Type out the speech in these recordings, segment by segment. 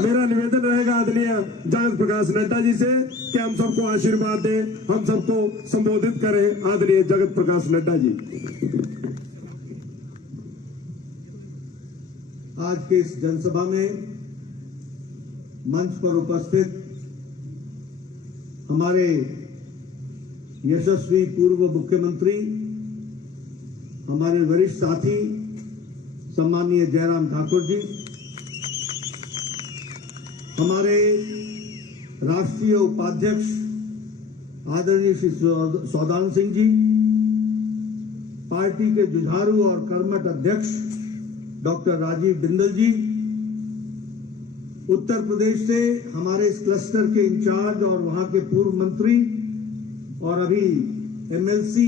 मेरा निवेदन रहेगा आदरणीय जगत प्रकाश नड्डा जी से कि हम सबको आशीर्वाद दें, हम सबको संबोधित करें। आदरणीय जगत प्रकाश नड्डा जी। आज के इस जनसभा में मंच पर उपस्थित हमारे यशस्वी पूर्व मुख्यमंत्री, हमारे वरिष्ठ साथी सम्माननीय जयराम ठाकुर जी, हमारे राष्ट्रीय उपाध्यक्ष आदरणीय श्री सौदान सिंह जी, पार्टी के जुझारू और कर्मठ अध्यक्ष डॉक्टर राजीव बिंदल जी, उत्तर प्रदेश से हमारे इस क्लस्टर के इंचार्ज और वहां के पूर्व मंत्री और अभी एमएलसी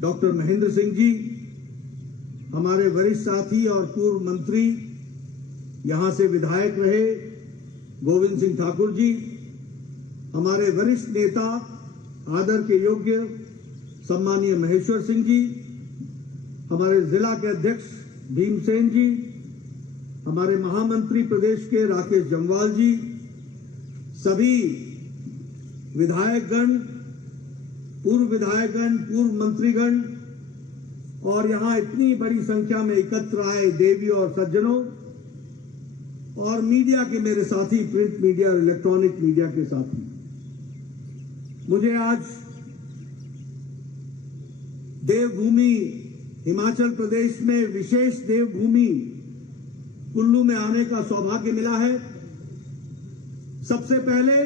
डॉक्टर महेंद्र सिंह जी, हमारे वरिष्ठ साथी और पूर्व मंत्री, यहां से विधायक रहे गोविंद सिंह ठाकुर जी, हमारे वरिष्ठ नेता आदर के योग्य सम्मानीय महेश्वर सिंह जी, हमारे जिला के अध्यक्ष भीमसेन जी, हमारे महामंत्री प्रदेश के राकेश जम्वाल जी, सभी विधायकगण, पूर्व विधायकगण, पूर्व मंत्रीगण और यहां इतनी बड़ी संख्या में एकत्र आए देवी और सज्जनों और मीडिया के मेरे साथी, प्रिंट मीडिया और इलेक्ट्रॉनिक मीडिया के साथी, मुझे आज देवभूमि हिमाचल प्रदेश में विशेष देवभूमि कुल्लू में आने का सौभाग्य मिला है। सबसे पहले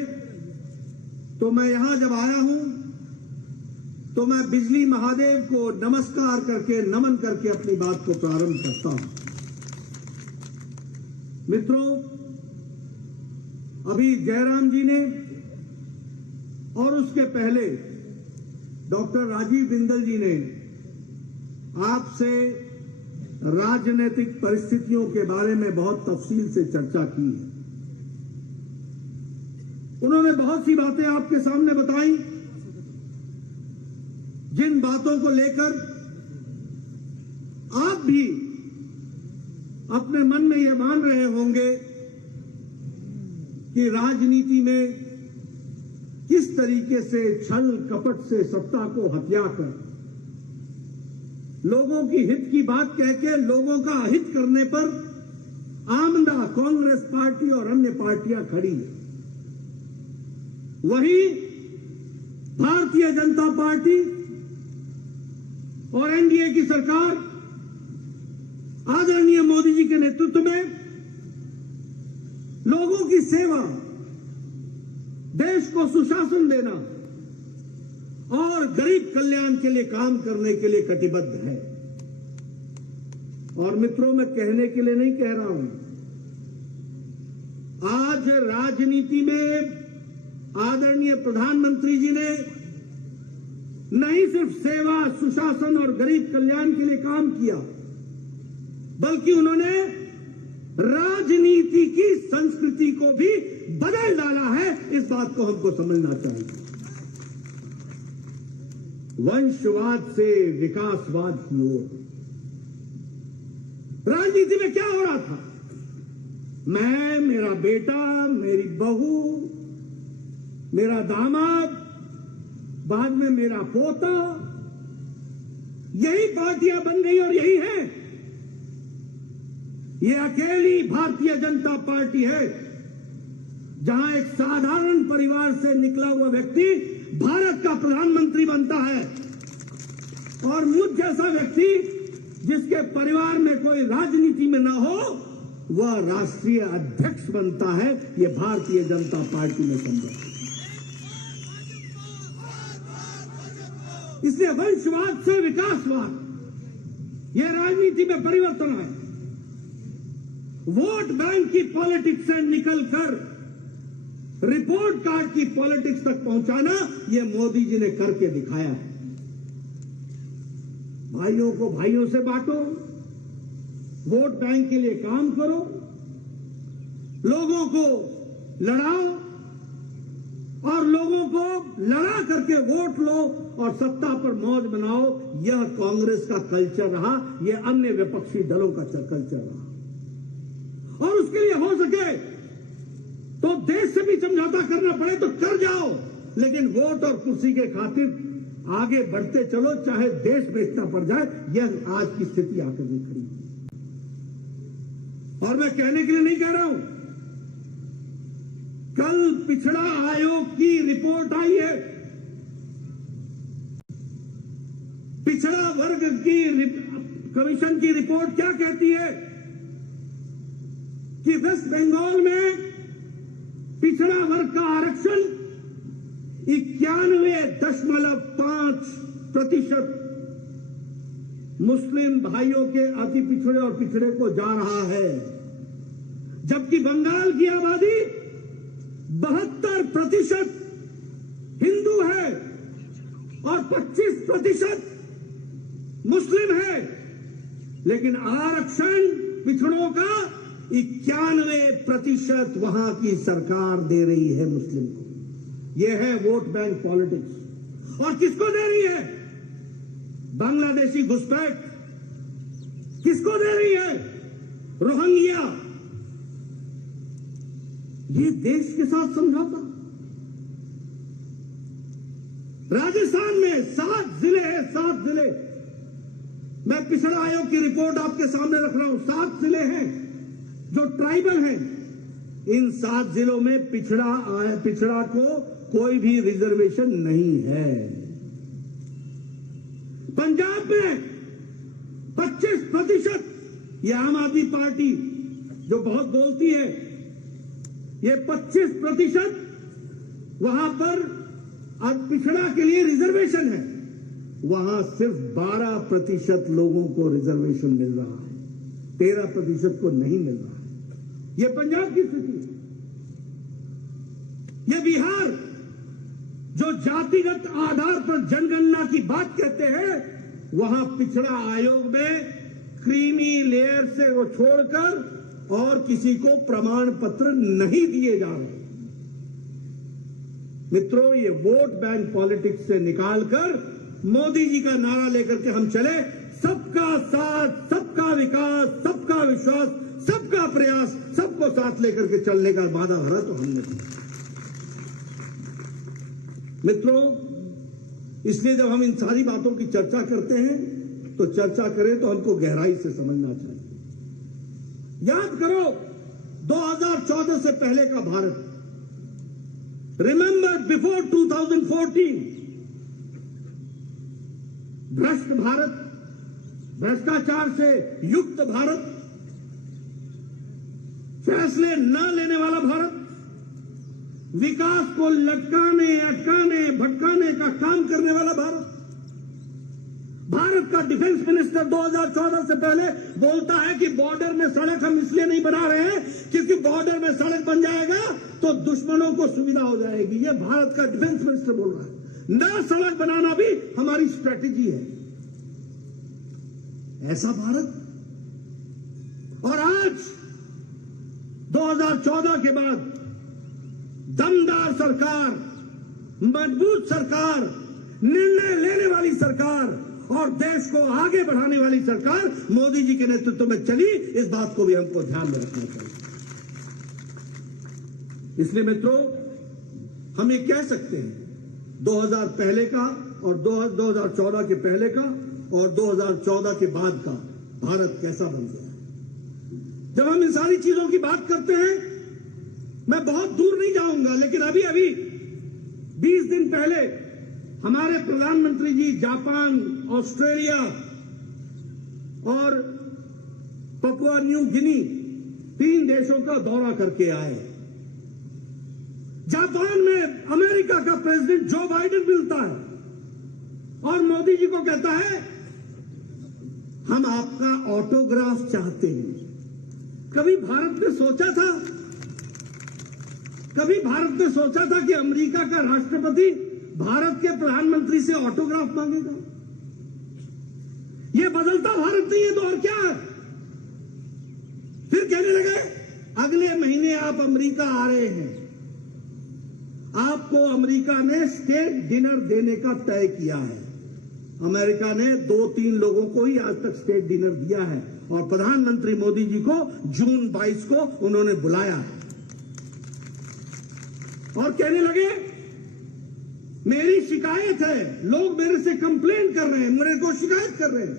तो मैं यहां जब आया हूं तो मैं बिजली महादेव को नमस्कार करके, नमन करके अपनी बात को प्रारंभ करता हूं। मित्रों, अभी जयराम जी ने और उसके पहले डॉक्टर राजीव बिंदल जी ने आपसे राजनीतिक परिस्थितियों के बारे में बहुत तफसील से चर्चा की है। उन्होंने बहुत सी बातें आपके सामने बताई, जिन बातों को लेकर आप भी अपने मन में ये मान रहे होंगे कि राजनीति में किस तरीके से छल कपट से सत्ता को हथिया कर लोगों की हित की बात कह के लोगों का अहित करने पर आमदा कांग्रेस पार्टी और अन्य पार्टियां खड़ी है। वहीं भारतीय जनता पार्टी और एनडीए की सरकार आदरणीय मोदी जी के नेतृत्व में लोगों की सेवा, देश को सुशासन देना और गरीब कल्याण के लिए काम करने के लिए कटिबद्ध है। और मित्रों, मैं कहने के लिए नहीं कह रहा हूं, आज राजनीति में आदरणीय प्रधानमंत्री जी ने नहीं सिर्फ सेवा, सुशासन और गरीब कल्याण के लिए काम किया, बल्कि उन्होंने राजनीति की संस्कृति को भी बदल डाला है। इस बात को हमको समझना चाहिए। वंशवाद से विकासवाद की ओर राजनीति में क्या हो रहा था? मैं, मेरा बेटा, मेरी बहू, मेरा दामाद, बाद में मेरा पोता, यही पार्टियां बन गई और यही है। ये अकेली भारतीय जनता पार्टी है जहां एक साधारण परिवार से निकला हुआ व्यक्ति भारत का प्रधानमंत्री बनता है और मुझ जैसा व्यक्ति जिसके परिवार में कोई राजनीति में ना हो, वह राष्ट्रीय अध्यक्ष बनता है। यह भारतीय जनता पार्टी में संभव है। इसलिए वंशवाद से विकासवाद, यह राजनीति में परिवर्तन है। वोट बैंक की पॉलिटिक्स से निकलकर रिपोर्ट कार्ड की पॉलिटिक्स तक पहुंचाना, यह मोदी जी ने करके दिखाया है। भाइयों को भाइयों से बांटो, वोट बैंक के लिए काम करो, लोगों को लड़ाओ और लोगों को लड़ा करके वोट लो और सत्ता पर मौज बनाओ। यह कांग्रेस का कल्चर रहा, यह अन्य विपक्षी दलों का कल्चर रहा। और उसके लिए हो सके तो देश से भी समझौता करना पड़े तो कर जाओ, लेकिन वोट और कुर्सी के खातिर आगे बढ़ते चलो, चाहे देश बेचना पड़ जाए। यह आज की स्थिति आकर नहीं खड़ी। और मैं कहने के लिए नहीं कह रहा हूं, कल पिछड़ा आयोग की रिपोर्ट आई है। पिछड़ा वर्ग की कमीशन की रिपोर्ट क्या कहती है कि वेस्ट बंगाल में पिछड़ा वर्ग का आरक्षण 91.5% मुस्लिम भाइयों के अति पिछड़े और पिछड़े को जा रहा है, जबकि बंगाल की आबादी 72% हिंदू है और 25% मुस्लिम है। लेकिन आरक्षण पिछड़ों का 91% वहां की सरकार दे रही है मुस्लिम को। यह है वोट बैंक पॉलिटिक्स। और किसको दे रही है? बांग्लादेशी घुसपैठ। किसको दे रही है? रोहिंग्या। ये देश के साथ समझौता। राजस्थान में 7 जिले हैं, 7 जिले। मैं पिछड़ा आयोग की रिपोर्ट आपके सामने रख रहा हूं। 7 जिले हैं जो ट्राइबल हैं। इन 7 जिलों में पिछड़ा को कोई भी रिजर्वेशन नहीं है। पंजाब में 25%, ये आम आदमी पार्टी जो बहुत बोलती है, ये 25% वहां पर पिछड़ा के लिए रिजर्वेशन है। वहां सिर्फ 12% लोगों को रिजर्वेशन मिल रहा है, 13% को नहीं मिल रहा है। यह पंजाब की स्थिति है। यह बिहार जो जातिगत आधार पर जनगणना की बात कहते हैं, वहां पिछड़ा आयोग में क्रीमी लेयर से वो छोड़कर और किसी को प्रमाण पत्र नहीं दिए जा रहे। मित्रों, ये वोट बैंक पॉलिटिक्स से निकालकर मोदी जी का नारा लेकर के हम चले, सबका साथ, सबका विकास, सबका विश्वास, सबका प्रयास, सबको साथ लेकर के चलने का वादा भरा तो हमने किया। मित्रों, इसलिए जब हम इन सारी बातों की चर्चा करते हैं तो चर्चा करें तो हमको गहराई से समझना चाहिए। याद करो 2014 से पहले का भारत। रिमेंबर बिफोर 2014, भ्रष्ट भारत, भ्रष्टाचार से युक्त भारत, फैसले न लेने वाला भारत, विकास को लटकाने, अटकाने, भटकाने का काम करने वाला भारत। भारत का डिफेंस मिनिस्टर 2014 से पहले बोलता है कि बॉर्डर में सड़क हम इसलिए नहीं बना रहे हैं क्योंकि बॉर्डर में सड़क बन जाएगा तो दुश्मनों को सुविधा हो जाएगी। यह भारत का डिफेंस मिनिस्टर बोल रहा है। नया सड़क बनाना भी हमारी स्ट्रेटेजी है। ऐसा भारत। और आज 2014 के बाद दमदार सरकार, मजबूत सरकार, निर्णय लेने वाली सरकार और देश को आगे बढ़ाने वाली सरकार मोदी जी के नेतृत्व में चली। इस बात को भी हमको ध्यान में रखना चाहिए। इसलिए मित्रों, हम ये कह सकते हैं 2000 पहले का और 2014 के पहले का और 2014 के बाद का भारत कैसा बन गया। जब हम इन सारी चीजों की बात करते हैं, मैं बहुत दूर नहीं जाऊंगा, लेकिन अभी 20 दिन पहले हमारे प्रधानमंत्री जी जापान, ऑस्ट्रेलिया और पपुआ न्यू गिनी 3 देशों का दौरा करके आए। जापान में अमेरिका का प्रेसिडेंट जो बाइडेन मिलता है और मोदी जी को कहता है हम आपका ऑटोग्राफ चाहते हैं। कभी भारत ने सोचा था कि अमेरिका का राष्ट्रपति भारत के प्रधानमंत्री से ऑटोग्राफ मांगेगा? यह बदलता भारत नहीं है तो और क्या है? फिर कहने लगे अगले महीने आप अमेरिका आ रहे हैं, आपको अमेरिका ने स्टेट डिनर देने का तय किया है। अमेरिका ने 2-3 लोगों को ही आज तक स्टेट डिनर दिया है और प्रधानमंत्री मोदी जी को जून 22 को उन्होंने बुलाया है और कहने लगे मेरी शिकायत है, लोग मेरे से कंप्लेन कर रहे हैं, मेरे को शिकायत कर रहे हैं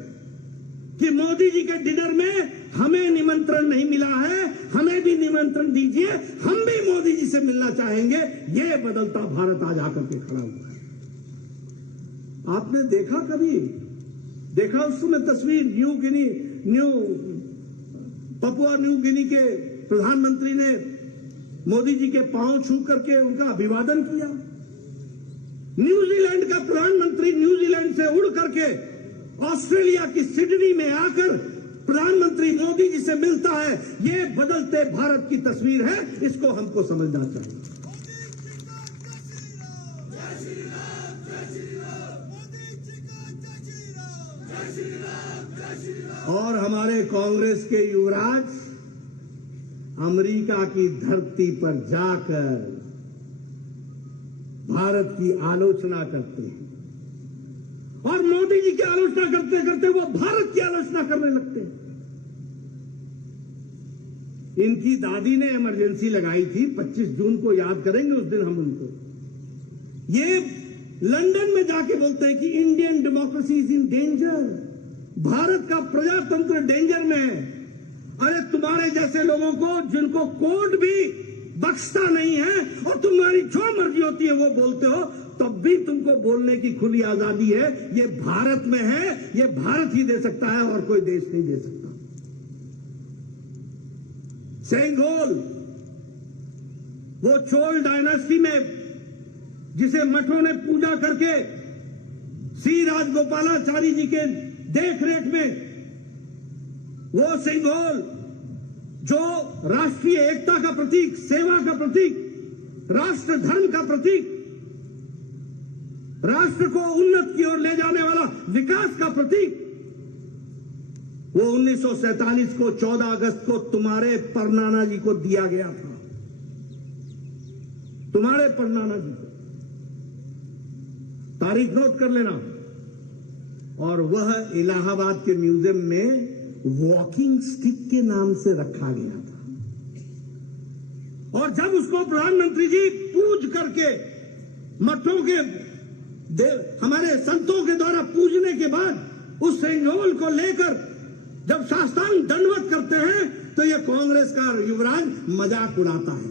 कि मोदी जी के डिनर में हमें निमंत्रण नहीं मिला है, हमें भी निमंत्रण दीजिए, हम भी मोदी जी से मिलना चाहेंगे। ये बदलता भारत आज आकर के खड़ा हुआ है। आपने देखा कभी, देखा उस समय तस्वीर पपुआ न्यू गिनी के प्रधानमंत्री ने मोदी जी के पांव छू करके उनका अभिवादन किया। न्यूजीलैंड का प्रधानमंत्री न्यूजीलैंड से उड़ करके ऑस्ट्रेलिया की सिडनी में आकर प्रधानमंत्री मोदी जी से मिलता है। ये बदलते भारत की तस्वीर है, इसको हमको समझना चाहिए। और हमारे कांग्रेस के युवराज अमेरिका की धरती पर जाकर भारत की आलोचना करते हैं और मोदी जी की आलोचना करते करते वो भारत की आलोचना करने लगते हैं। इनकी दादी ने इमरजेंसी लगाई थी, 25 जून को याद करेंगे उस दिन हम उनको। ये लंदन में जाके बोलते हैं कि Indian democracy is in danger, Bharat का प्रजातंत्र डेंजर में है। अरे तुम्हारे जैसे लोगों को जिनको कोर्ट भी बख्शता नहीं है और तुम्हारी जो मर्जी होती है वो बोलते हो, तब भी तुमको बोलने की खुली आजादी है। ये भारत में है, ये भारत ही दे सकता है और कोई देश नहीं दे सकता। सेंगोल, वो चोल डायनास्टी में जिसे मठों ने पूजा करके श्री राजगोपालाचारी जी के देखरेख में, वो सेंगोल जो राष्ट्रीय एकता का प्रतीक, सेवा का प्रतीक, राष्ट्र धर्म का प्रतीक, राष्ट्र को उन्नत की ओर ले जाने वाला विकास का प्रतीक, वो 1947 को 14 अगस्त को तुम्हारे परनाना जी को दिया गया था, तुम्हारे परनाना जी को। तारीख नोट कर लेना। और वह इलाहाबाद के म्यूजियम में वॉकिंग स्टिक के नाम से रखा गया था। और जब उसको प्रधानमंत्री जी पूज करके मठों के हमारे संतों के द्वारा पूजने के बाद उस सेंगोल को लेकर जब साष्टांग दंडवत करते हैं तो यह कांग्रेस का युवराज मजाक उड़ाता है।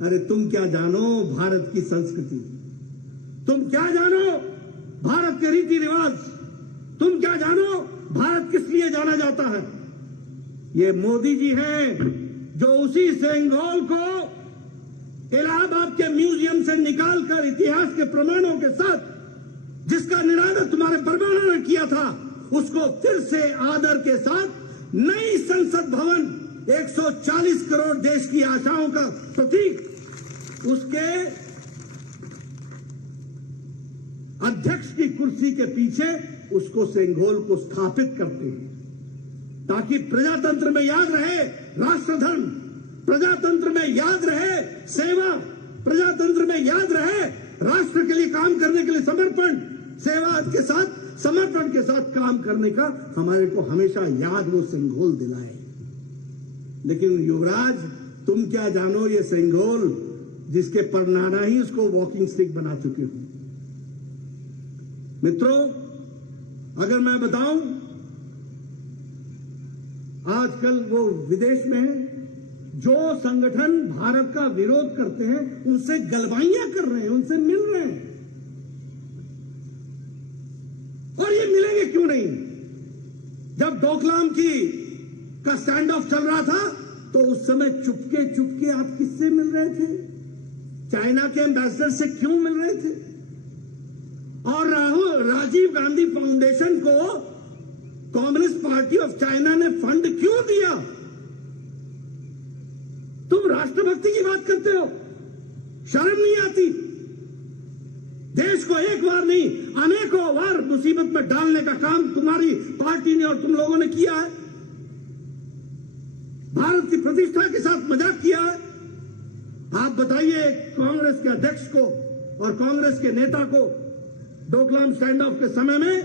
अरे तुम क्या जानो भारत की संस्कृति, तुम क्या जानो भारत के रीति रिवाज, तुम क्या जानो भारत किस लिए जाना जाता है। ये मोदी जी हैं जो उसी सेंगोल को इलाहाबाद के म्यूजियम से निकालकर इतिहास के प्रमाणों के साथ, जिसका निरादर तुम्हारे परमाणु ने किया था, उसको फिर से आदर के साथ नई संसद भवन 140 करोड़ देश की आशाओं का प्रतीक, उसके अध्यक्ष की कुर्सी के पीछे उसको सेंगोल को स्थापित करते हैं ताकि प्रजातंत्र में याद रहे राष्ट्र धर्म, प्रजातंत्र में याद रहे सेवा, प्रजातंत्र में याद रहे राष्ट्र के लिए काम करने के लिए समर्पण, सेवा के साथ समर्पण के साथ काम करने का हमारे को हमेशा याद वो सेंगोल दिलाए। लेकिन युवराज तुम क्या जानो ये सेंगोल जिसके परनाना ही उसको वॉकिंग स्टिक बना चुके हो। मित्रों, अगर मैं बताऊं, आजकल वो विदेश में है, जो संगठन भारत का विरोध करते हैं उनसे गलवाइयां कर रहे हैं, उनसे मिल रहे हैं। और ये मिलेंगे क्यों नहीं? जब डोकलाम का स्टैंड ऑफ चल रहा था तो उस समय चुपके चुपके आप किससे मिल रहे थे? चाइना के एम्बेसडर से क्यों मिल रहे थे? और राजीव गांधी फाउंडेशन को कम्युनिस्ट पार्टी ऑफ चाइना ने फंड क्यों दिया? तुम राष्ट्रभक्ति की बात करते हो, शर्म नहीं आती? देश को एक बार नहीं अनेकों बार मुसीबत में डालने का काम तुम्हारी पार्टी ने और तुम लोगों ने किया है। भारत की प्रतिष्ठा के साथ मजाक किया है। आप बताइए कांग्रेस के अध्यक्ष को और कांग्रेस के नेता को डोकलाम स्टैंड ऑफ के समय में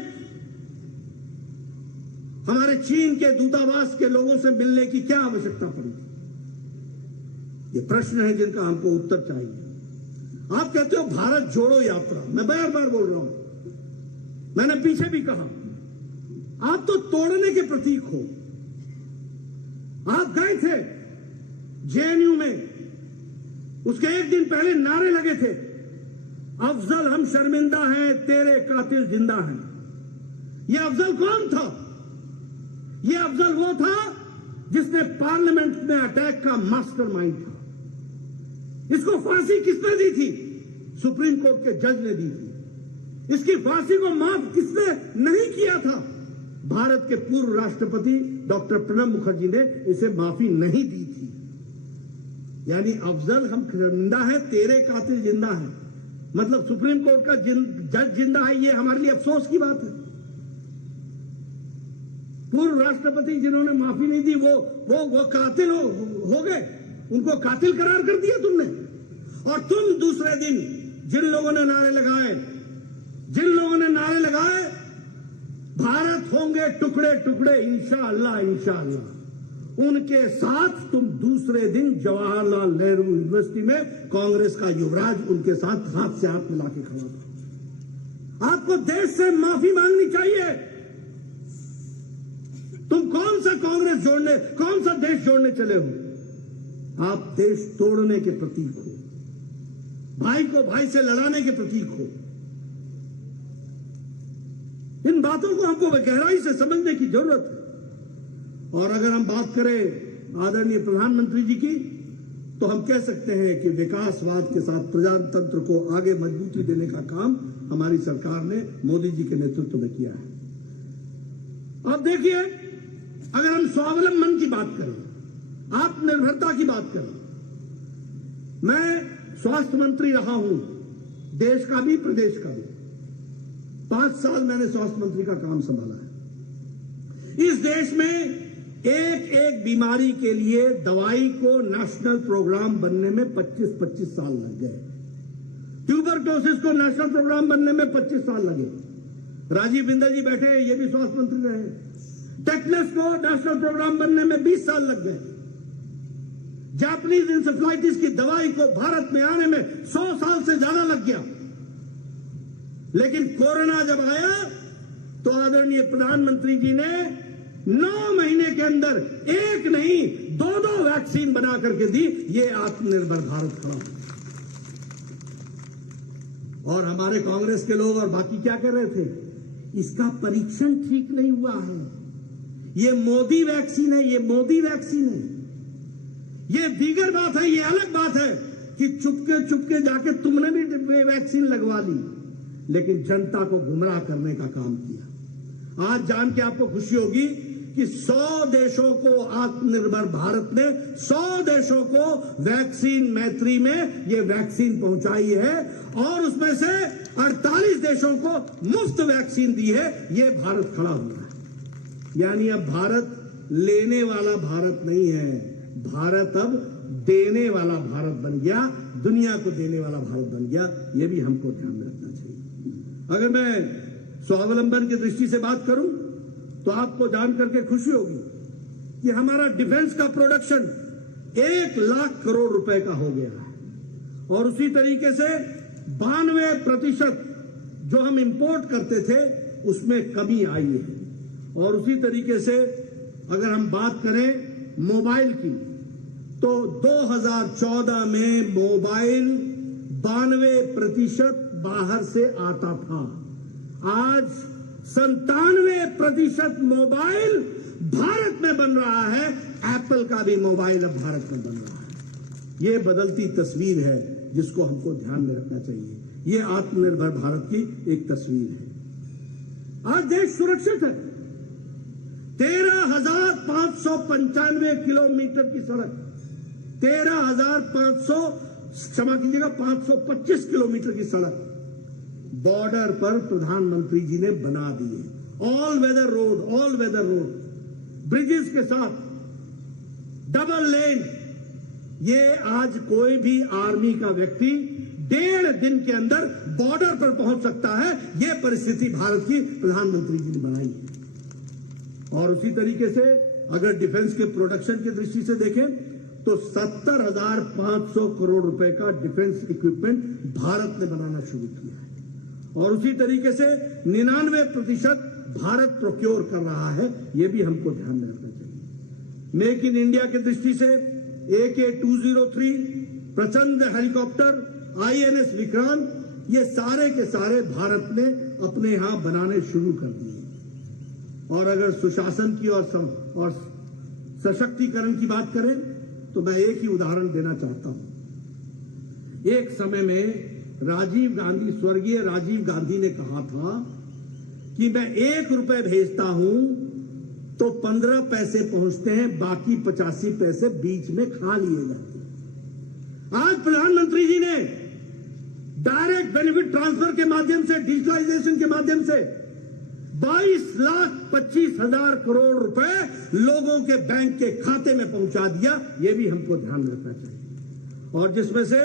हमारे चीन के दूतावास के लोगों से मिलने की क्या आवश्यकता पड़ी? ये प्रश्न है जिनका हमको उत्तर चाहिए। आप कहते हो भारत जोड़ो यात्रा, मैं बार बार बोल रहा हूं, मैंने पीछे भी कहा, आप तो तोड़ने के प्रतीक हो। आप गए थे जेएनयू में, उसके एक दिन पहले नारे लगे थे, अफजल हम शर्मिंदा हैं, तेरे कातिल जिंदा हैं। ये अफजल कौन था? ये अफजल वो था जिसने पार्लियामेंट में अटैक का मास्टरमाइंड था। इसको फांसी किसने दी थी? सुप्रीम कोर्ट के जज ने दी थी। इसकी फांसी को माफ किसने नहीं किया था? भारत के पूर्व राष्ट्रपति डॉक्टर प्रणब मुखर्जी ने इसे माफी नहीं दी थी। यानी अफजल हम शर्मिंदा है, तेरे कातिल जिंदा है, मतलब सुप्रीम कोर्ट का जज जिंदा है। ये हमारे लिए अफसोस की बात है। पूर्व राष्ट्रपति जिन्होंने माफी नहीं दी वो कातिल हो गए, उनको कातिल करार कर दिया तुमने। और तुम दूसरे दिन जिन लोगों ने नारे लगाए भारत होंगे टुकड़े टुकड़े इंशाअल्लाह इंशाअल्लाह, उनके साथ तुम दूसरे दिन जवाहरलाल नेहरू यूनिवर्सिटी में कांग्रेस का युवराज उनके साथ हाथ से हाथ मिला के खड़ा था। आपको देश से माफी मांगनी चाहिए। तुम कौन सा देश जोड़ने चले हो? आप देश तोड़ने के प्रतीक हो, भाई को भाई से लड़ाने के प्रतीक हो। इन बातों को हमको गहराई से समझने की जरूरत है। और अगर हम बात करें आदरणीय प्रधानमंत्री जी की, तो हम कह सकते हैं कि विकासवाद के साथ प्रजातंत्र को आगे मजबूती देने का काम हमारी सरकार ने मोदी जी के नेतृत्व में किया है। अब देखिए, अगर हम स्वावलंबन की बात करें, आत्मनिर्भरता की बात करें, मैं स्वास्थ्य मंत्री रहा हूं, देश का भी प्रदेश का भी। 5 साल मैंने स्वास्थ्य मंत्री का काम संभाला है। इस देश में एक बीमारी के लिए दवाई को नेशनल प्रोग्राम बनने में 25-25 साल लग गए। ट्यूबरक्लोसिस को नेशनल प्रोग्राम बनने में 25 साल लगे। राजीव बिंदल जी बैठे हैं, ये भी स्वास्थ्य मंत्री रहे। टेटनस को नेशनल प्रोग्राम बनने में 20 साल लग गए। जापानीज इंसेफ्लाइटिस की दवाई को भारत में आने में 100 साल से ज्यादा लग गया। लेकिन कोरोना जब आया तो आदरणीय प्रधानमंत्री जी ने 9 महीने के अंदर एक नहीं 2 वैक्सीन बना करके दी। ये आत्मनिर्भर भारत खड़ा। और हमारे कांग्रेस के लोग और बाकी क्या कर रहे थे? इसका परीक्षण ठीक नहीं हुआ है, ये मोदी वैक्सीन है, ये मोदी वैक्सीन है। ये दीगर बात है, ये अलग बात है कि चुपके जाके तुमने भी वैक्सीन लगवा ली, लेकिन जनता को गुमराह करने का काम किया। आज जान के आपको खुशी होगी कि 100 देशों को आत्मनिर्भर भारत ने 100 देशों को वैक्सीन मैत्री में ये वैक्सीन पहुंचाई है और उसमें से 48 देशों को मुफ्त वैक्सीन दी है। ये भारत खड़ा हुआ है। यानी अब भारत लेने वाला भारत नहीं है, भारत अब देने वाला भारत बन गया, दुनिया को देने वाला भारत बन गया। ये भी हमको ध्यान में रखना चाहिए। अगर मैं स्वावलंबन की दृष्टि से बात करूं तो आपको जान करके खुशी होगी कि हमारा डिफेंस का प्रोडक्शन 1 लाख करोड़ रुपए का हो गया है। और उसी तरीके से 92% जो हम इंपोर्ट करते थे उसमें कमी आई है। और उसी तरीके से अगर हम बात करें मोबाइल की, तो 2014 में मोबाइल 92% बाहर से आता था। आज 97% मोबाइल भारत में बन रहा है। एप्पल का भी मोबाइल अब भारत में बन रहा है। ये बदलती तस्वीर है जिसको हमको ध्यान में रखना चाहिए। ये आत्मनिर्भर भारत की एक तस्वीर है। आज देश सुरक्षित है। 13,595 किलोमीटर की सड़क, 525 किलोमीटर की सड़क बॉर्डर पर प्रधानमंत्री जी ने बना दी है। ऑल वेदर रोड, ब्रिजेस के साथ, डबल लेन। ये आज कोई भी आर्मी का व्यक्ति 1.5 दिन के अंदर बॉर्डर पर पहुंच सकता है। ये परिस्थिति भारत की प्रधानमंत्री जी ने बनाई है। और उसी तरीके से अगर डिफेंस के प्रोडक्शन की दृष्टि से देखें तो 70,500 करोड़ रुपए का डिफेंस इक्विपमेंट भारत ने बनाना शुरू किया है और उसी तरीके से 99% भारत प्रोक्योर कर रहा है। यह भी हमको ध्यान में रखना चाहिए। मेक इन इंडिया की दृष्टि से AK-203, प्रचंड हेलीकॉप्टर, INS विक्रांत, ये सारे के सारे भारत ने अपने यहां बनाने शुरू कर दिए। और अगर सुशासन की और सशक्तिकरण की बात करें तो मैं एक ही उदाहरण देना चाहता हूं। एक समय में राजीव गांधी, स्वर्गीय राजीव गांधी ने कहा था कि मैं 1 रुपए भेजता हूं तो 15 पैसे पहुंचते हैं, बाकी 85 पैसे बीच में खा लिए जाते हैं। आज प्रधानमंत्री जी ने डायरेक्ट बेनिफिट ट्रांसफर के माध्यम से, डिजिटलाइजेशन के माध्यम से 22,25,000 करोड़ रुपए लोगों के बैंक के खाते में पहुंचा दिया। यह भी हमको ध्यान में रखना चाहिए। और जिसमें से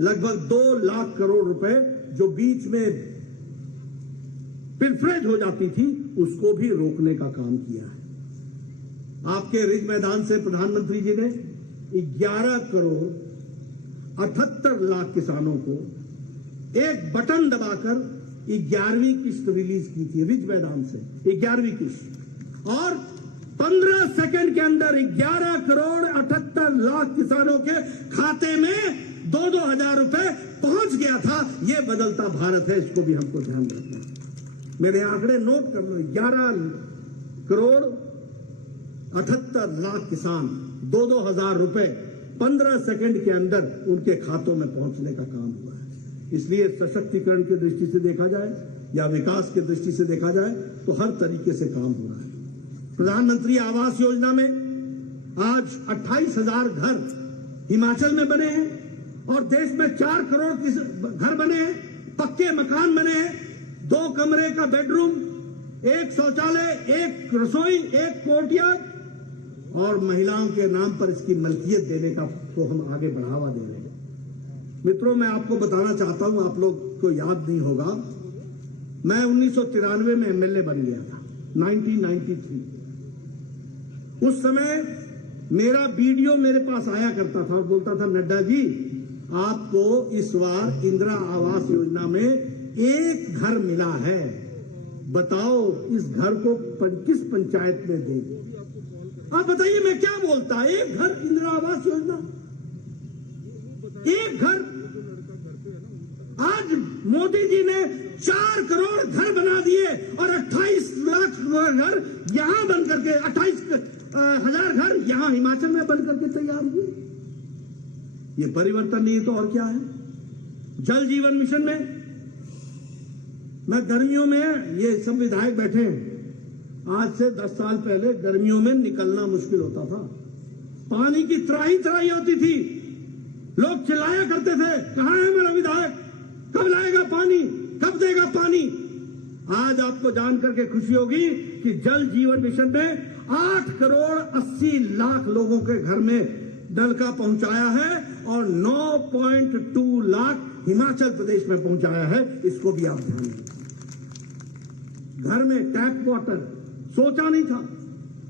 लगभग 2 लाख करोड़ रुपए जो बीच में पिलफरेज हो जाती थी, उसको भी रोकने का काम किया है। आपके रिज मैदान से प्रधानमंत्री जी ने 11 करोड़ 78 लाख किसानों को एक बटन दबाकर 11वीं किस्त रिलीज की थी। रिज मैदान से 11वीं किस्त, और 15 सेकंड के अंदर 11 करोड़ 78 लाख किसानों के खाते में 2-2 हजार रुपए पहुंच गया था। यह बदलता भारत है, इसको भी हमको ध्यान रखना है। मेरे आंकड़े नोट कर लो। 11 करोड़ 78 लाख किसान, 2-2 हजार रुपए 15 सेकंड के अंदर उनके खातों में पहुंचने का काम हुआ है। इसलिए सशक्तिकरण की दृष्टि से देखा जाए या विकास की दृष्टि से देखा जाए तो हर तरीके से काम हो रहा है। प्रधानमंत्री आवास योजना में आज 28,000 घर हिमाचल में बने हैं और देश में 4 करोड़ घर बने हैं, पक्के मकान बने हैं। 2 कमरे का बेडरूम, 1 शौचालय, 1 रसोई, 1 कोर्टयार्ड, और महिलाओं के नाम पर इसकी मलकियत देने का तो हम आगे बढ़ावा दे रहे हैं। मित्रों, मैं आपको बताना चाहता हूं, आप लोग को याद नहीं होगा, मैं 1993 में MLA बन गया था, 1993। उस समय मेरा BDO मेरे पास आया करता था और बोलता था, नड्डा जी आपको इस बार इंदिरा आवास योजना में 1 घर मिला है, बताओ इस घर को किस पंचायत में देंगे। आप बताइए मैं क्या बोलता, 1 घर इंदिरा आवास योजना, 1 घर। आज मोदी जी ने 4 करोड़ घर बना दिए और 28 लाख घर यहां बन करके, 28,000 घर यहां हिमाचल में बन करके तैयार हुए। ये परिवर्तन नहीं है तो और क्या है। जल जीवन मिशन में, मैं गर्मियों में, ये सब विधायक बैठे हैं, आज से 10 साल पहले गर्मियों में निकलना मुश्किल होता था, पानी की त्राही होती थी, लोग चिल्लाया करते थे, कहां है मेरा विधायक, कब लाएगा पानी, कब देगा पानी। आज आपको जानकर के खुशी होगी कि जल जीवन मिशन में 8 करोड़ 80 लाख लोगों के घर में नल का पहुंचाया है और 9.2 लाख हिमाचल प्रदेश में पहुंचाया है। इसको भी आप ध्यान दें। घर में टैप वाटर सोचा नहीं था।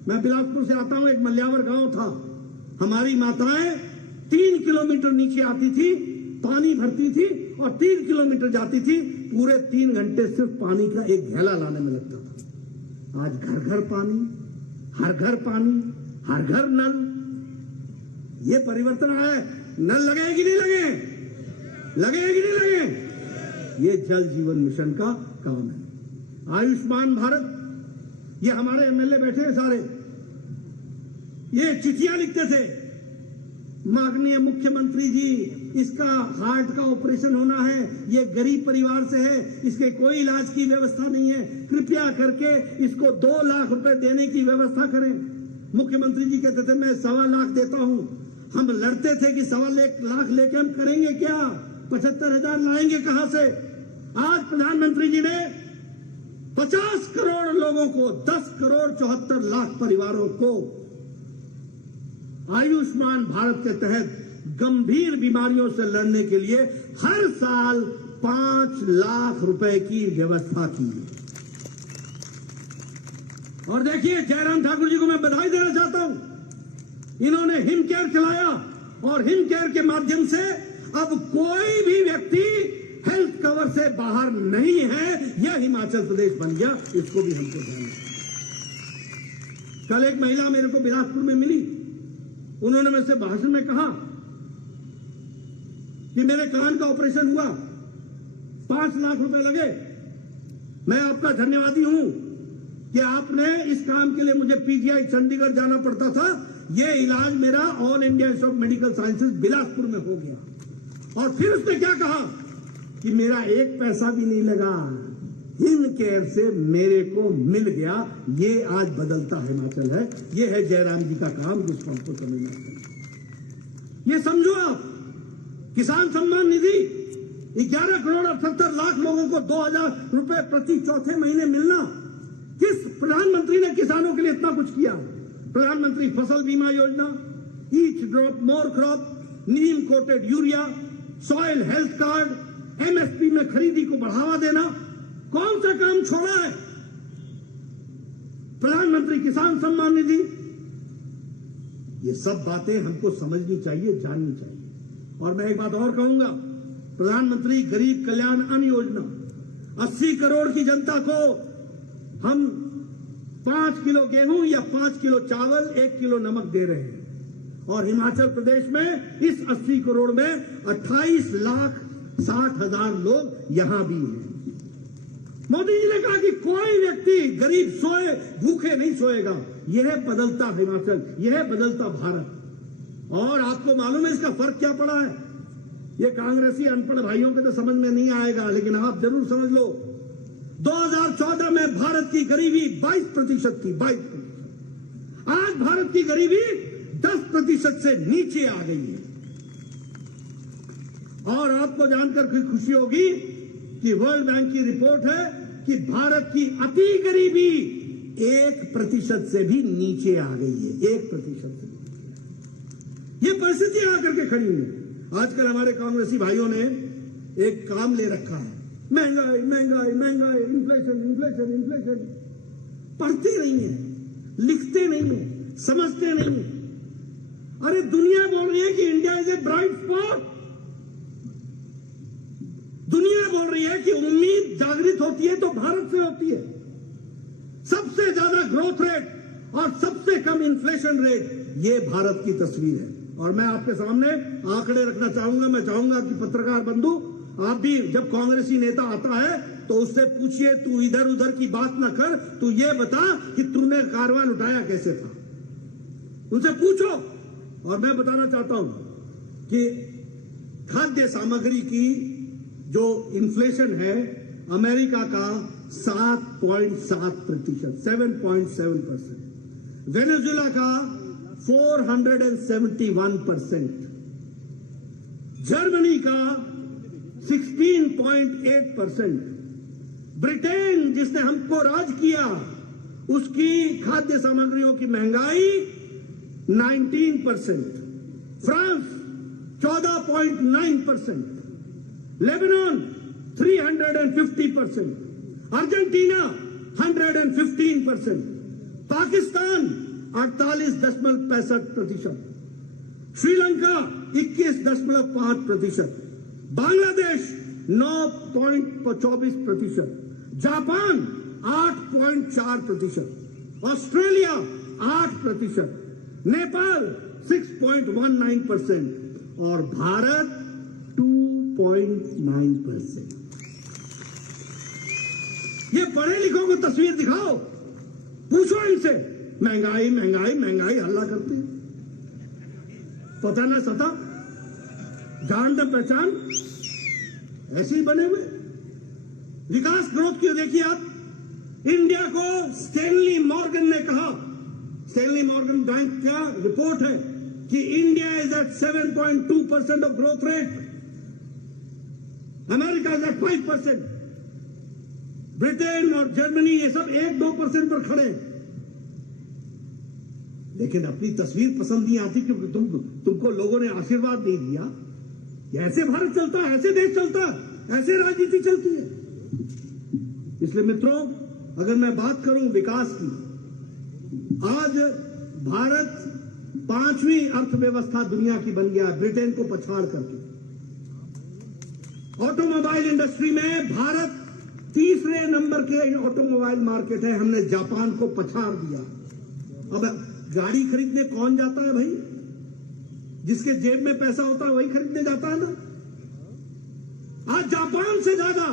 मैं बिलासपुर से आता हूं, एक मल्यावर गांव था, हमारी माताएं 3 किलोमीटर नीचे आती थी, पानी भरती थी और 3 किलोमीटर जाती थी, पूरे 3 घंटे सिर्फ पानी का एक घेला लाने में लगता था। आज घर घर पानी, हर घर पानी, हर घर नल। ये परिवर्तन आया है। नल लगे कि नहीं लगे, लगे कि नहीं लगे, ये जल जीवन मिशन का काम है। आयुष्मान भारत, ये हमारे MLA बैठे हैं सारे, ये चिट्ठियां लिखते थे, माननीय मुख्यमंत्री जी इसका हार्ट का ऑपरेशन होना है, ये गरीब परिवार से है, इसके कोई इलाज की व्यवस्था नहीं है, कृपया करके इसको 2 लाख रुपए देने की व्यवस्था करें। मुख्यमंत्री जी कहते थे मैं 1.25 लाख देता हूं। हम लड़ते थे कि 1.25 लाख लेके हम करेंगे क्या, 75,000 लाएंगे कहां से। आज प्रधानमंत्री जी ने 50 करोड़ लोगों को, 10 करोड़ 74 लाख परिवारों को आयुष्मान भारत के तहत गंभीर बीमारियों से लड़ने के लिए हर साल 5 लाख रुपए की व्यवस्था की। और देखिए, जयराम ठाकुर जी को मैं बधाई देना चाहता हूं। इन्होंने हिम केयर चलाया और हिम केयर के माध्यम से अब कोई भी व्यक्ति हेल्थ कवर से बाहर नहीं है। यह हिमाचल प्रदेश बन गया, इसको भी हमको ध्यान रखना। कल एक महिला मेरे को बिलासपुर में मिली। उन्होंने मेरे से भाषण में कहा कि मेरे कान का ऑपरेशन हुआ, 5 लाख रुपए लगे। मैं आपका धन्यवादी हूं कि आपने इस काम के लिए मुझे पीजीआई चंडीगढ़ जाना पड़ता था। यह इलाज मेरा all India institute of medical sciences Bilaspur में हो गया। और फिर उसने क्या कहा कि मेरा एक पैसा भी नहीं लगा, हिम केयर से मेरे को मिल गया। ये आज बदलता हिमाचल है। ये है जयराम जी का काम, जिसको हमको समझना चाहिए। ये समझो आप, किसान सम्मान निधि 11 करोड़ 78 लाख लोगों को 2000 रुपए प्रति चौथे महीने मिलना। किस प्रधानमंत्री ने किसानों के लिए इतना कुछ किया? प्रधानमंत्री फसल बीमा योजना, each drop more crop, neem coated urea, soil health card, MSP में खरीदी को बढ़ावा देना। कौन सा काम छोड़ा है? प्रधानमंत्री किसान सम्मान निधि। ये सब बातें हमको समझनी चाहिए, जाननी चाहिए। और मैं एक बात और कहूंगा, प्रधानमंत्री गरीब कल्याण अन्न योजना, 80 करोड़ की जनता को हम 5 किलो गेहूं या 5 किलो चावल, 1 किलो नमक दे रहे हैं। और हिमाचल प्रदेश में इस 80 करोड़ में 28,60,000 लोग यहां भी हैं। मोदी जी ने कहा कि कोई व्यक्ति गरीब सोए भूखे नहीं सोएगा। यह बदलता हिमाचल, यह बदलता भारत। और आपको मालूम है इसका फर्क क्या पड़ा है? ये कांग्रेसी अनपढ़ भाइयों के तो समझ में नहीं आएगा, लेकिन आप जरूर समझ लो। 2014 में भारत की गरीबी 22% थी, 22%। आज भारत की गरीबी 10% से नीचे आ गई है। और आपको जानकर खुशी होगी कि वर्ल्ड बैंक की रिपोर्ट है कि भारत की अति गरीबी 1% से भी नीचे आ गई है। 1% से ये परिस्थिति आकर के खड़ी है। आजकल हमारे कांग्रेसी भाइयों ने एक काम ले रखा है, महंगाई महंगाई महंगाई, इन्फ्लेशन इन्फ्लेशन इन्फ्लेशन। पढ़ते नहीं है, लिखते नहीं है, समझते नहीं है। अरे दुनिया बोल रही है कि India is a bright spot. दुनिया बोल रही है कि उम्मीद जागृत होती है तो भारत से होती है। सबसे ज्यादा ग्रोथ रेट और सबसे कम इन्फ्लेशन रेट, ये भारत की तस्वीर है। और मैं आपके सामने आंकड़े रखना चाहूंगा। मैं चाहूंगा कि पत्रकार बंधु, आप भी जब कांग्रेसी नेता आता है तो उससे पूछिए, तू इधर उधर की बात ना कर, तू ये बता कि तूने कारवां उठाया कैसे था। उनसे पूछो। और मैं बताना चाहता हूं कि खाद्य सामग्री की जो इन्फ्लेशन है अमेरिका का 7.7%, 7.7%, वेनेजुएला का 471%, जर्मनी का 16.8%, ब्रिटेन जिसने हमको राज किया उसकी खाद्य सामग्रियों की महंगाई 19%, France 14.9%, Lebanon 350%, Argentina 115%, Pakistan 48.65%, Sri Lanka 21.5%, Bangladesh 9.24%, Japan 8.4%, Australia 8%, Nepal 6.19% और भारत 2.9%। ये पढ़े लिखों को तस्वीर दिखाओ, पूछो इनसे। महंगाई महंगाई महंगाई हल्ला करते हैं। पता ना सता, जान न पहचान, ऐसे ही बने हुए। विकास ग्रोथ की देखिए आप, इंडिया को स्टैनली मॉर्गन ने कहा, स्टैनली मॉर्गन बैंक का रिपोर्ट है कि India is at 7.2% of growth rate, America is at 5%, Britain और जर्मनी ये सब 1-2% पर खड़े। लेकिन अपनी तस्वीर पसंद नहीं आती क्योंकि तुमको लोगों ने आशीर्वाद नहीं दिया। ऐसे भारत चलता है, ऐसे देश चलता है, ऐसे राजनीति चलती है। इसलिए मित्रों, अगर मैं बात करूं विकास की, आज भारत 5वीं अर्थव्यवस्था दुनिया की बन गया, ब्रिटेन को पछाड़ करके। ऑटोमोबाइल इंडस्ट्री में भारत तीसरे नंबर के ऑटोमोबाइल मार्केट है, हमने जापान को पछाड़ दिया। अब गाड़ी खरीदने कौन जाता है भाई? जिसके जेब में पैसा होता है वही खरीदने जाता है ना। आज जापान से ज्यादा,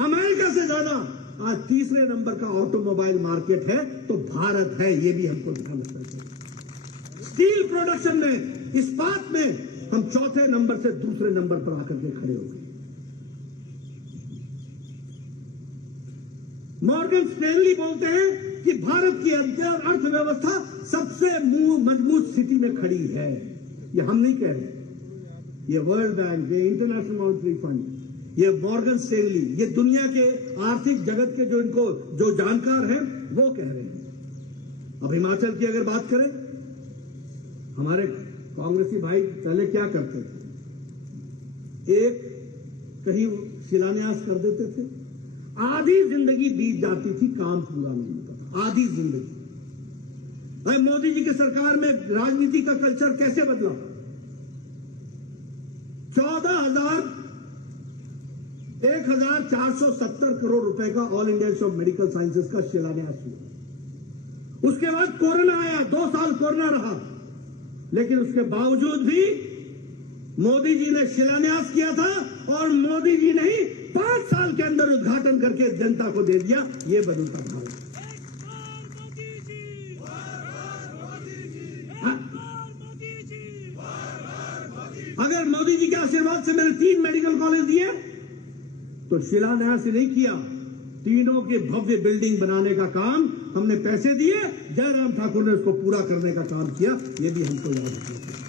अमेरिका से ज्यादा आज तीसरे नंबर का ऑटोमोबाइल मार्केट है, तो भारत है, ये भी हमको ध्यान रखना चाहिए। स्टील प्रोडक्शन में, इस्पात में हम चौथे नंबर से दूसरे नंबर पर आकर के खड़े हो गए। मॉर्गन स्टैनली बोलते हैं कि भारत की अर्थव्यवस्था सबसे मजबूत स्थिति में खड़ी है। ये हम नहीं कह रहे, ये वर्ल्ड बैंक, ये इंटरनेशनल मॉनेटरी फंड, ये मॉर्गन स्टैनली, ये दुनिया के आर्थिक जगत के जो जानकार हैं वो कह रहे हैं। अब हिमाचल की अगर बात करें, हमारे कांग्रेसी भाई पहले क्या करते थे? एक कहीं शिलान्यास कर देते थे, आधी जिंदगी बीत जाती थी, काम पूरा नहीं होता था, आधी जिंदगी। भाई मोदी जी की सरकार में राजनीति का कल्चर कैसे बदला? 1470 करोड़ रुपए का all India institute of medical sciences का शिलान्यास हुआ। उसके बाद कोरोना आया, 2 साल कोरोना रहा, लेकिन उसके बावजूद भी मोदी जी ने शिलान्यास किया था और मोदी जी ने ही 5 साल के अंदर उद्घाटन करके जनता को दे दिया। ये बदलता भारत। अगर मोदी जी के आशीर्वाद से मैंने 3 मेडिकल कॉलेज दिए तो शिलान्यास नहीं किया, तीनों के भव्य बिल्डिंग बनाने का काम हमने पैसे दिए, जयराम ठाकुर ने उसको पूरा करने का काम किया। ये भी हमको याद रखना चाहिए।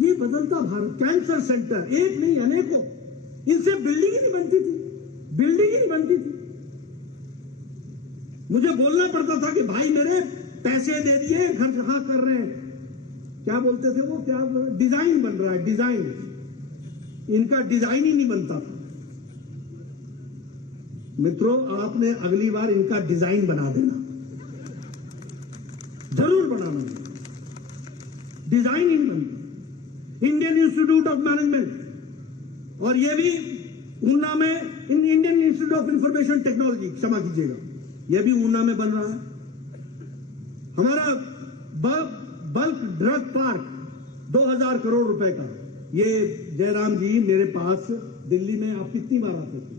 ये बदलता भारत। कैंसर सेंटर एक नहीं अनेकों, इनसे बिल्डिंग ही नहीं बनती थी, बिल्डिंग ही नहीं बनती थी। मुझे बोलना पड़ता था कि भाई मेरे पैसे दे दिए, घर कहां कर रहे हैं, क्या बोलते थे वो, क्या डिजाइन बन रहा है, डिजाइन। इनका डिजाइन ही नहीं बनता था। मित्रों, आपने अगली बार इनका डिजाइन बना देना, जरूर बनाना। डिजाइन ही नहीं बनता। इंडियन इंस्टीट्यूट ऑफ मैनेजमेंट, और ये भी ऊना में, Indian institute of information technology, क्षमा कीजिएगा, यह भी ऊना में बन रहा है। हमारा बल्क ड्रग पार्क 2000 करोड़ रुपए का, ये जयराम जी मेरे पास दिल्ली में आप कितनी बार आते थे?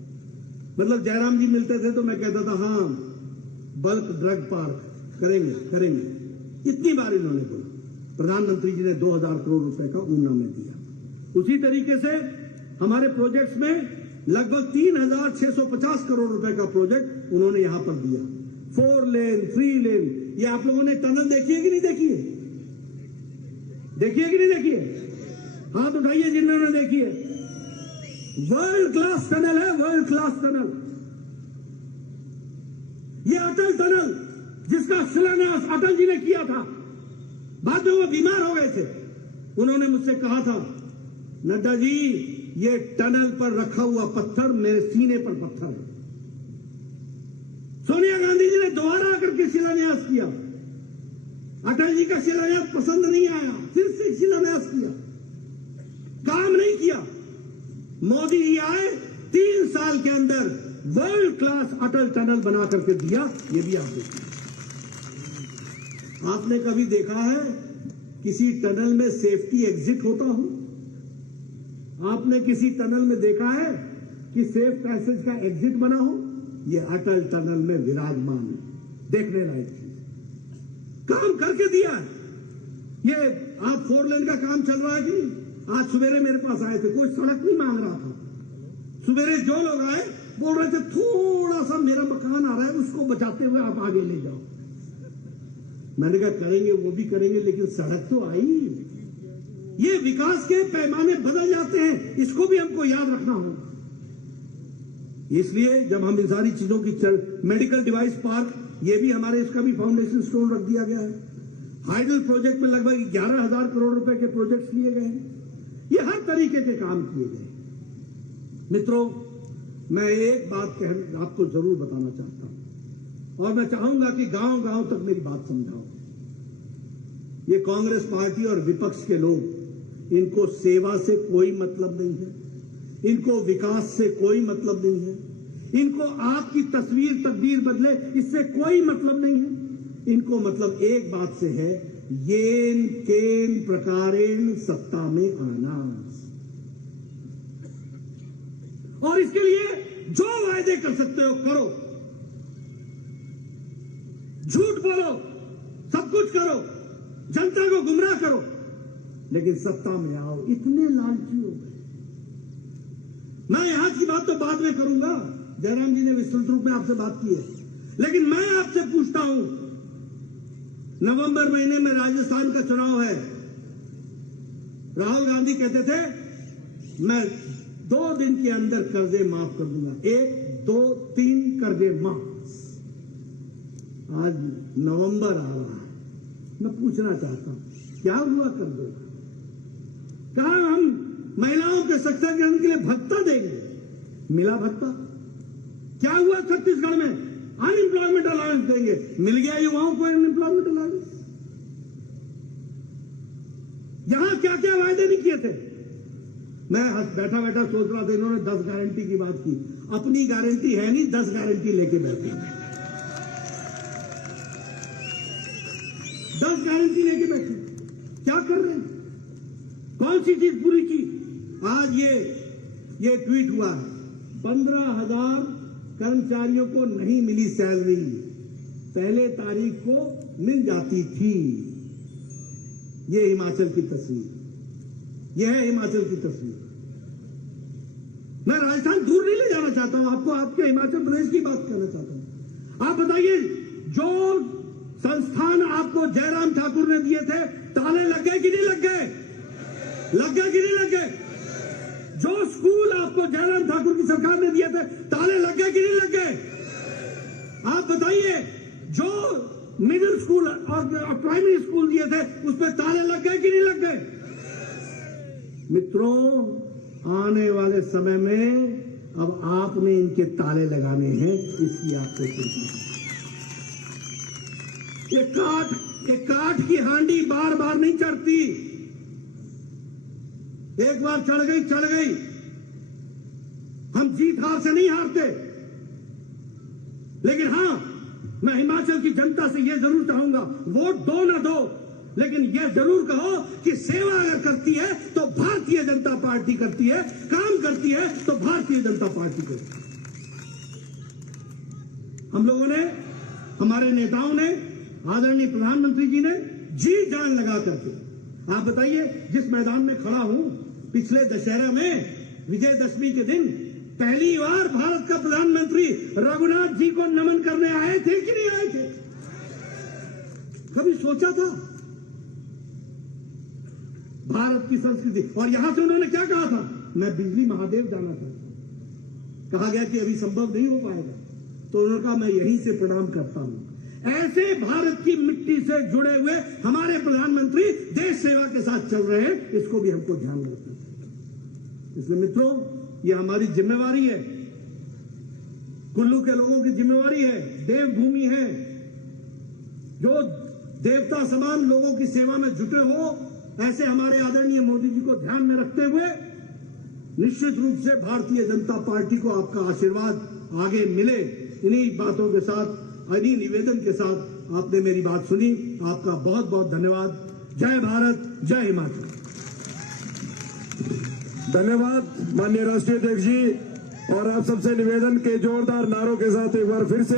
मतलब जयराम जी मिलते थे तो मैं कहता था हाँ बल्क ड्रग पार्क करेंगे करेंगे। इतनी बार इन्होंने बोला। प्रधानमंत्री जी ने 2000 करोड़ रुपए का ऊना में दिया। उसी तरीके से हमारे प्रोजेक्ट्स में लगभग 3650 करोड़ रुपए का प्रोजेक्ट उन्होंने यहां पर दिया। 4 लेन 3 लेन। ये आप लोगों ने टनल देखी है कि नहीं देखी है? देखिए कि नहीं देखिए? हाथ उठाइए जिन्होंने देखी है। वर्ल्ड क्लास टनल है, वर्ल्ड क्लास टनल। ये अटल टनल जिसका शिलान्यास अटल जी ने किया था, बाद में वो बीमार हो गए थे। उन्होंने मुझसे कहा था, नड्डा जी ये टनल पर रखा हुआ पत्थर मेरे सीने पर पत्थर है। सोनिया गांधी जी ने दोबारा आकर के शिलान्यास किया। अटल जी का शिलान्यास पसंद नहीं आया, फिर से शिलान्यास किया, काम नहीं किया। मोदी जी आए, 3 साल के अंदर वर्ल्ड क्लास अटल टनल बना करके दिया। ये भी आप देखिए। आपने कभी देखा है किसी टनल में सेफ्टी एग्जिट होता हो? आपने किसी टनल में देखा है कि सेफ पैसेज का एग्जिट बना हो? ये अटल टनल में विराजमान है, देखने लायक चीज। काम करके दिया है। ये आप 4 लेन का काम चल रहा है कि नहीं? आज सवेरे मेरे पास आए थे, कोई सड़क नहीं मांग रहा था। सवेरे जो लोग आए बोल रहे थे थोड़ा सा मेरा मकान आ रहा है, उसको बचाते हुए आप आगे ले जाओ। मैंने कहा करेंगे, वो भी करेंगे, लेकिन सड़क तो आई। ये विकास के पैमाने बदल जाते हैं, इसको भी हमको याद रखना होगा। इसलिए जब हम इन सारी चीजों की मेडिकल डिवाइस पार्क, ये भी हमारे, इसका भी फाउंडेशन स्टोन रख दिया गया है। हाइडल प्रोजेक्ट में लगभग 11,000 करोड़ रुपए के प्रोजेक्ट्स लिए गए हैं। ये हर तरीके के काम किए गए। मित्रों, मैं एक बात आपको जरूर बताना चाहता हूं और मैं चाहूंगा कि गांव गांव तक मेरी बात समझाओ। ये कांग्रेस पार्टी और विपक्ष के लोग, इनको सेवा से कोई मतलब नहीं है, इनको विकास से कोई मतलब नहीं है, इनको आपकी तस्वीर तकदीर बदले इससे कोई मतलब नहीं है। इनको मतलब एक बात से है, येन केन प्रकारेण सत्ता में आना। और इसके लिए जो वायदे कर सकते हो करो, झूठ बोलो, सब कुछ करो, जनता को गुमराह करो, लेकिन सत्ता में आओ। इतने लालची हो गए। मैं यहां की बात तो बाद में करूंगा, जयराम जी ने विस्तृत रूप में आपसे बात की है, लेकिन मैं आपसे पूछता हूं, नवंबर महीने में राजस्थान का चुनाव है। राहुल गांधी कहते थे मैं 2 दिन के अंदर कर्जे माफ कर दूंगा, 1, 2, 3 कर्जे माफ। आज नवंबर आ रहा है, मैं पूछना चाहता हूं क्या हुआ कर्जे? कहा हम महिलाओं के सशक्तिकरण के लिए भत्ता देंगे, मिला भत्ता? क्या हुआ छत्तीसगढ़ में? अनएम्प्लॉयमेंट अलाउंस देंगे, मिल गया युवाओं को अनएम्प्लॉयमेंट अलाउंस? यहां क्या क्या वायदे नहीं किए थे? मैं बैठा बैठा सोच रहा था, इन्होंने 10 गारंटी की बात की। अपनी गारंटी है नहीं, 10 गारंटी लेके बैठे, 10 गारंटी लेके बैठे। क्या कर रहे हैं? कौन सी चीज पूरी की? आज ये ट्वीट हुआ, 15,000 कर्मचारियों को नहीं मिली सैलरी, पहले तारीख को मिल जाती थी। ये हिमाचल की तस्वीर, यह है हिमाचल की तस्वीर। मैं राजस्थान दूर नहीं ले जाना चाहता हूं, आपको आपके हिमाचल प्रदेश की बात करना चाहता हूं। आप बताइए, जो संस्थान आपको जयराम ठाकुर ने दिए थे, ताले लग गए कि नहीं लग गए? लग गए कि नहीं लग गए? जो स्कूल आपको जयराम ठाकुर की सरकार ने दिए थे, ताले लग गए कि नहीं लग गए? आप बताइए, जो मिडिल स्कूल और प्राइमरी स्कूल दिए थे, उस पर ताले लग गए कि नहीं लग गए? मित्रों, आने वाले समय में अब आपने इनके ताले लगाने हैं, इसकी आपको चिंता है। ये काठ की हांडी बार बार नहीं चढ़ती, एक बार चढ़ गई। हम जीत हार से नहीं हारते, लेकिन हां, मैं हिमाचल की जनता से यह जरूर चाहूंगा, वोट दो ना दो, लेकिन यह जरूर कहो कि सेवा अगर करती है तो भारतीय जनता पार्टी करती है, काम करती है तो भारतीय जनता पार्टी करती है। हम लोगों ने, हमारे नेताओं ने, आदरणीय प्रधानमंत्री जी ने जी जान लगा करके, आप बताइए, जिस मैदान में खड़ा हूं, पिछले दशहरा में विजयदशमी के दिन पहली बार भारत का प्रधानमंत्री रघुनाथ जी को नमन करने आए थे कि नहीं आए थे? कभी सोचा था? भारत की संस्कृति। और यहां से उन्होंने क्या कहा था? मैं बिजली महादेव जाना था। कहा गया कि अभी संभव नहीं हो पाएगा, तो उन्होंने कहा मैं यहीं से प्रणाम करता हूं। ऐसे भारत की मिट्टी से जुड़े हुए हमारे प्रधानमंत्री देश सेवा के साथ चल रहे हैं, इसको भी हमको ध्यान रखना चाहिए। इसलिए मित्रों, ये हमारी जिम्मेवारी है, कुल्लू के लोगों की जिम्मेवारी है, देवभूमि है, जो देवता समान लोगों की सेवा में जुटे हो, ऐसे हमारे आदरणीय मोदी जी को ध्यान में रखते हुए निश्चित रूप से भारतीय जनता पार्टी को आपका आशीर्वाद आगे मिले। इन्हीं बातों के साथ, इन्हीं निवेदन के साथ आपने मेरी बात सुनी, आपका बहुत बहुत धन्यवाद। जय भारत, जय हिमाचल। धन्यवाद माननीय राष्ट्रीय अध्यक्ष जी। और आप सबसे निवेदन के जोरदार नारों के साथ एक बार फिर से